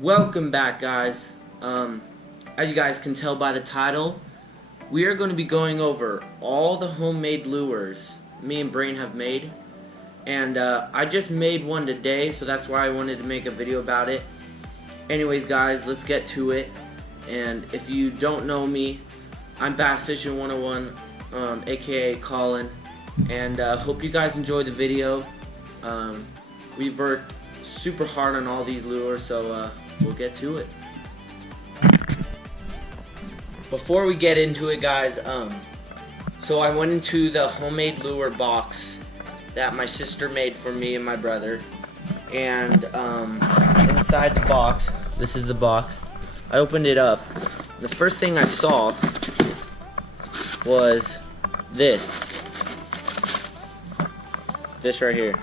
Welcome back, guys. As you guys can tell by the title, we are going to be going over all the homemade lures me and Brain have made. And I just made one today, so that's why I wanted to make a video about it. Anyways, guys, let's get to it. And if you don't know me, I'm Bass Fishing 101, aka Colin. And hope you guys enjoy the video. We've worked super hard on all these lures, so we'll get to it. Before we get into it, guys, so I went into the homemade lure box that my sister made for me and my brother, and inside the box, this is the box, I opened it up. The first thing I saw was this right here.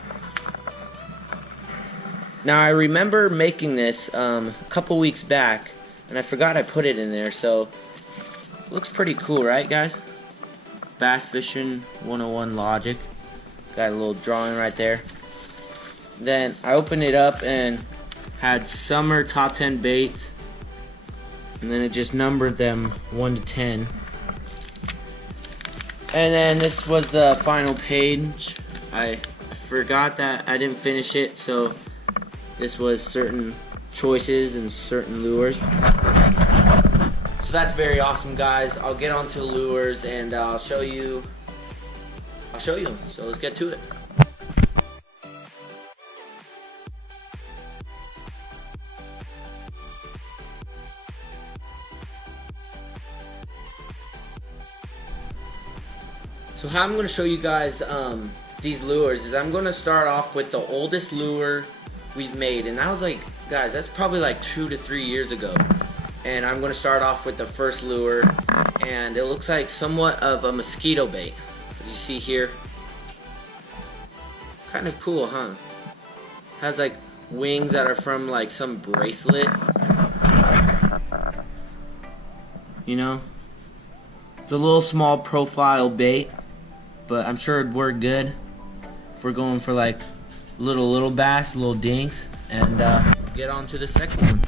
Now I remember making this a couple weeks back, and I forgot I put it in there, so looks pretty cool, right, guys? Bass Fishing 101 logic. Got a little drawing right there. Then I opened it up and had summer top 10 baits, and then it just numbered them 1 to 10. And then this was the final page. I forgot that I didn't finish it, so this was certain choices and certain lures. So that's very awesome, guys. I'll get onto the lures and I'll show you them. So let's get to it. So how I'm going to show you guys these lures is I'm going to start off with the oldest lure we've made, and that was like, guys, that's probably like 2 to 3 years ago. And I'm going to start off with the first lure, and it looks like somewhat of a mosquito bait, as you see here. Kind of cool, huh? Has like wings that are from like some bracelet, you know. It's a little small profile bait, but I'm sure it'd work good if we're going for like little bass, little dinks. And get on to the second one.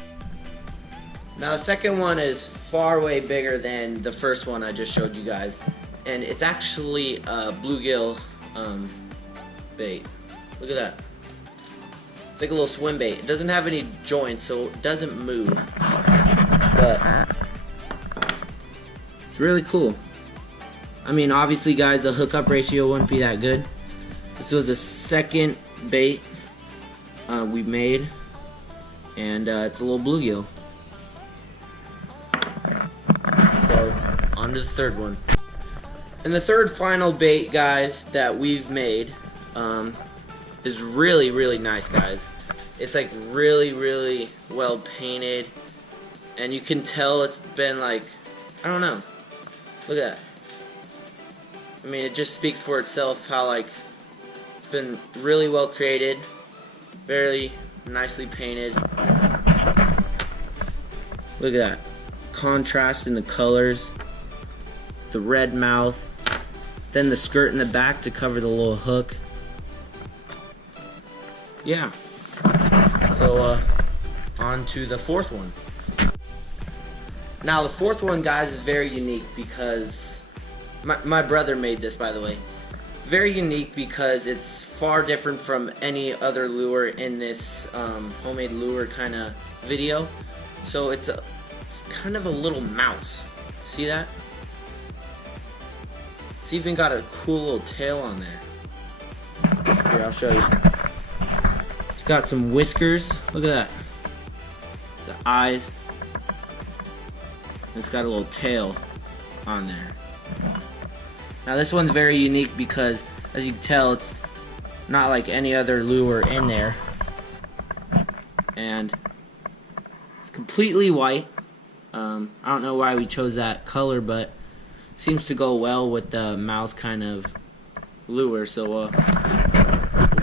Now the second one is far way bigger than the first one I just showed you guys, and it's actually a bluegill bait. Look at that. It's like a little swim bait. It doesn't have any joints, so it doesn't move, but it's really cool. I mean, obviously, guys, the hookup ratio wouldn't be that good. This was the second bait we made, and it's a little bluegill. So on to the third one. And the third final bait, guys, that we've made is really nice, guys. It's like really well painted, and you can tell it's been like, I don't know, look at that. I mean, it just speaks for itself how like it's been really well created, very nicely painted. Look at that contrast in the colors, the red mouth, then the skirt in the back to cover the little hook. Yeah. So on to the fourth one. Now the fourth one, guys, is very unique because my brother made this, by the way. It's very unique because it's far different from any other lure in this homemade lure kind of video. So it's kind of a little mouse. See that? It's even got a cool little tail on there. Here, I'll show you. It's got some whiskers. Look at that. The eyes. It's got a little tail on there. Now this one's very unique because, as you can tell, it's not like any other lure in there, and it's completely white. I don't know why we chose that color, but it seems to go well with the mouse kind of lure. So we'll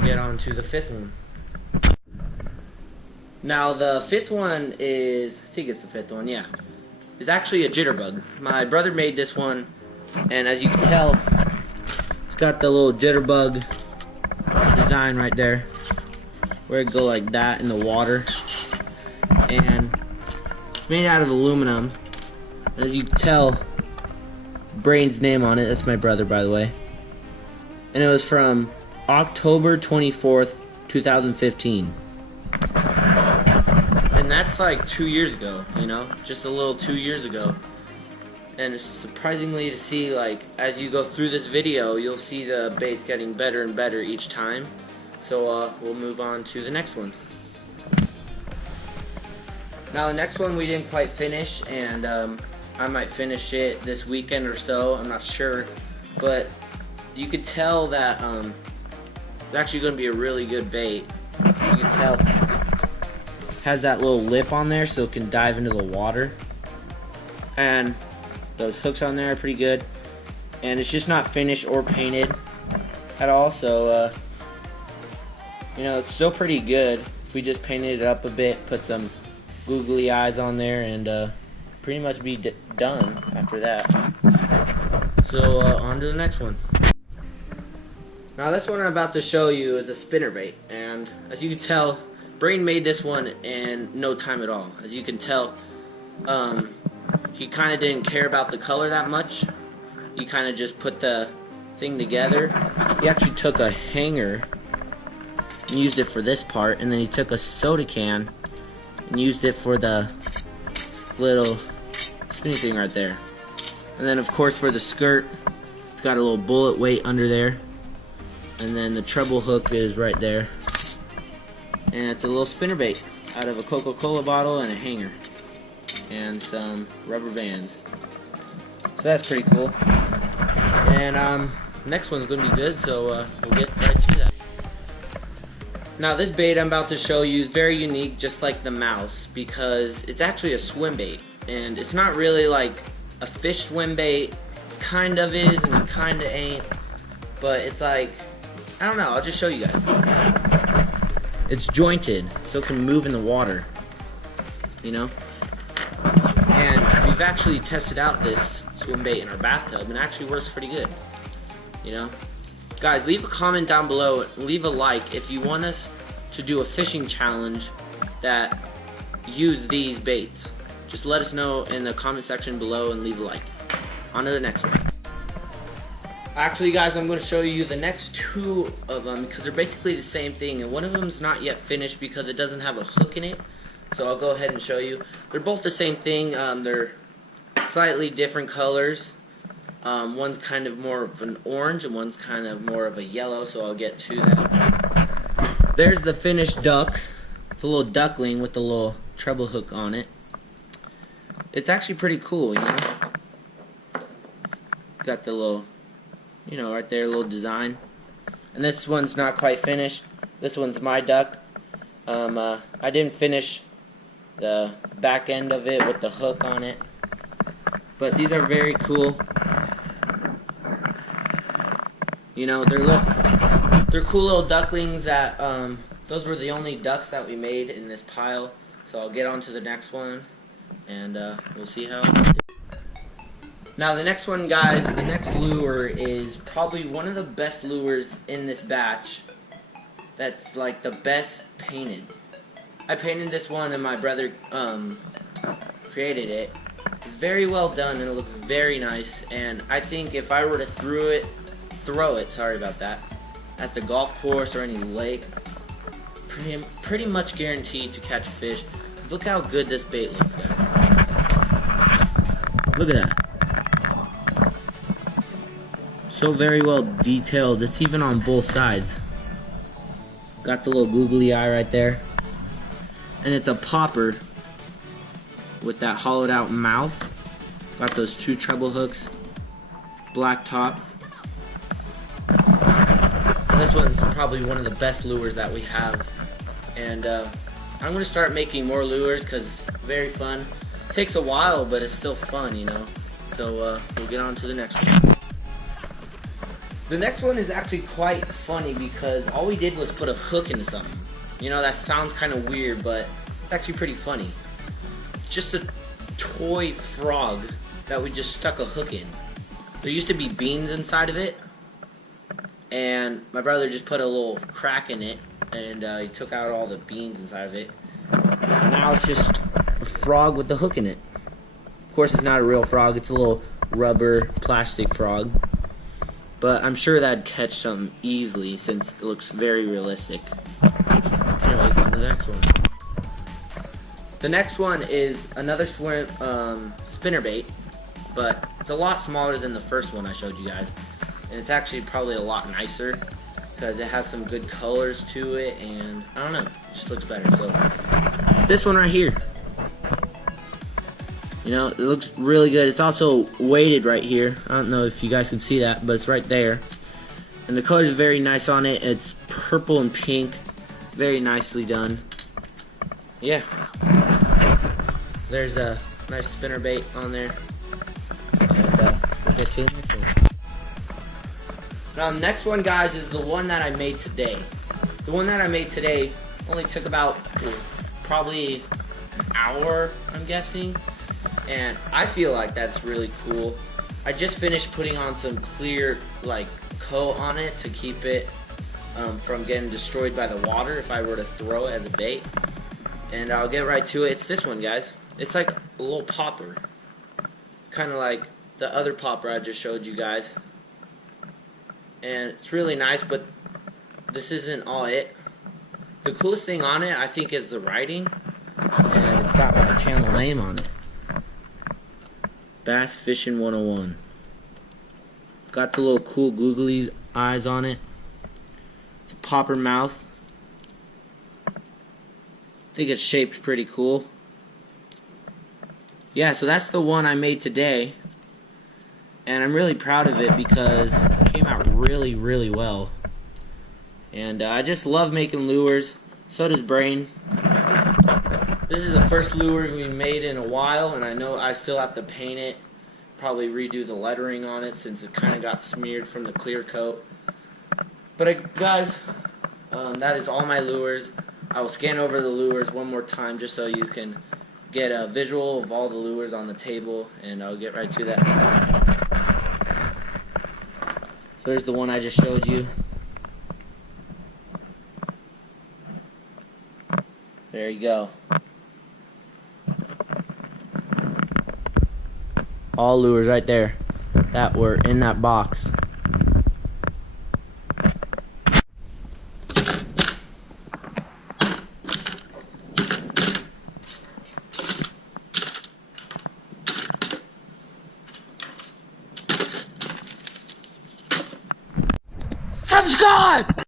get on to the fifth one. Now the fifth one is, I think it's the fifth one, yeah. It's actually a jitterbug. My brother made this one, and as you can tell, it's got the little jitterbug design right there, where it go like that in the water. and it's made out of aluminum. And as you can tell, it's Brain's name on it. That's my brother, by the way. And it was from October 24th, 2015. And that's like 2 years ago, you know, just a little 2 years ago. And it's surprisingly to see, like, as you go through this video, you'll see the baits getting better and better each time. So we'll move on to the next one. Now the next one we didn't quite finish, and I might finish it this weekend or so, I'm not sure. But you could tell that it's actually going to be a really good bait. You can tell it has that little lip on there so it can dive into the water. And those hooks on there are pretty good. And it's just not finished or painted at all, so you know, it's still pretty good. If we just painted it up a bit, put some googly eyes on there, and pretty much be done after that. So on to the next one. Now this one I'm about to show you is a spinnerbait, and as you can tell, Brain made this one in no time at all. As you can tell, he kind of didn't care about the color that much. He kind of just put the thing together. He actually took a hanger and used it for this part, and then he took a soda can and used it for the little spinning thing right there. And then of course for the skirt, it's got a little bullet weight under there. And then the treble hook is right there. And it's a little spinnerbait out of a Coca-Cola bottle and a hanger. And some rubber bands. So that's pretty cool. And next one's going to be good, so we'll get right to that. Now this bait I'm about to show you is very unique, just like the mouse, because it's actually a swim bait. And it's not really like a fish swim bait. It kind of is and it kind of ain't. But it's like, I don't know, I'll just show you guys. It's jointed, so it can move in the water, you know? And we've actually tested out this swim bait in our bathtub, and it actually works pretty good, you know? Guys, leave a comment down below, leave a like if you want us to do a fishing challenge that use these baits. Just let us know in the comment section below and leave a like. On to the next one. Actually guys, I'm going to show you the next two of them because they're basically the same thing, and one of them is not yet finished because it doesn't have a hook in it. So I'll go ahead and show you. They're both the same thing. They're slightly different colors. One's kind of more of an orange and one's kind of more of a yellow, so I'll get to that. There's the finished duck. It's a little duckling with a little treble hook on it. It's actually pretty cool, you know. Got the little, you know, right there, little design. And this one's not quite finished. This one's my duck. I didn't finish the back end of it with the hook on it. But these are very cool. You know, they're cool little ducklings that, those were the only ducks that we made in this pile. So I'll get on to the next one, and we'll see how. Now the next one, guys, the next lure is probably one of the best lures in this batch. That's like the best painted. I painted this one and my brother created it. It's very well done and it looks very nice, and I think if I were to throw it, sorry about that, at the golf course or any lake, pretty much guaranteed to catch fish. Look how good this bait looks, guys. Look at that. So very well detailed. It's even on both sides. Got the little googly eye right there. And it's a popper with that hollowed out mouth. Got those two treble hooks. Black top. And this one's probably one of the best lures that we have. And I'm going to start making more lures because it's very fun. It takes a while, but it's still fun, you know. So we'll get on to the next one. The next one is actually quite funny because all we did was put a hook into something. You know, that sounds kind of weird, but it's actually pretty funny. Just a toy frog that we just stuck a hook in. There used to be beans inside of it, and my brother just put a little crack in it, and he took out all the beans inside of it. Now it's just a frog with the hook in it. Of course, it's not a real frog. It's a little rubber plastic frog. But I'm sure that'd catch something easily since it looks very realistic. Anyways, on the next one. The next one is another spinnerbait, but it's a lot smaller than the first one I showed you guys. And it's actually probably a lot nicer because it has some good colors to it, and I don't know, it just looks better. So it's this one right here. You know, it looks really good. It's also weighted right here. I don't know if you guys can see that, but it's right there. And the color is very nice on it. It's purple and pink. Very nicely done. Yeah. There's a nice spinnerbait on there. And we'll get to this one. Now the next one, guys, is the one that I made today. The one that I made today only took about probably an hour, I'm guessing. And I feel like that's really cool. I just finished putting on some clear coat on it to keep it from getting destroyed by the water if I were to throw it as a bait. And I'll get right to it. It's this one, guys. It's like a little popper, kind of like the other popper I just showed you guys. And it's really nice, but this isn't all it. The coolest thing on it, I think, is the writing, and it's got my channel name on it. Bass Fishing 101. Got the little cool googly eyes on it. It's a popper mouth. I think it's shaped pretty cool. Yeah, so that's the one I made today. And I'm really proud of it because it came out really, really well. And I just love making lures. So does Brain. This is the first lure we made in a while, and I know I still have to paint it. Probably redo the lettering on it since it kind of got smeared from the clear coat. But guys, that is all my lures. I will scan over the lures one more time just so you can get a visual of all the lures on the table, and I'll get right to that. So here's the one I just showed you. There you go. All lures right there that were in that box. Subscribe!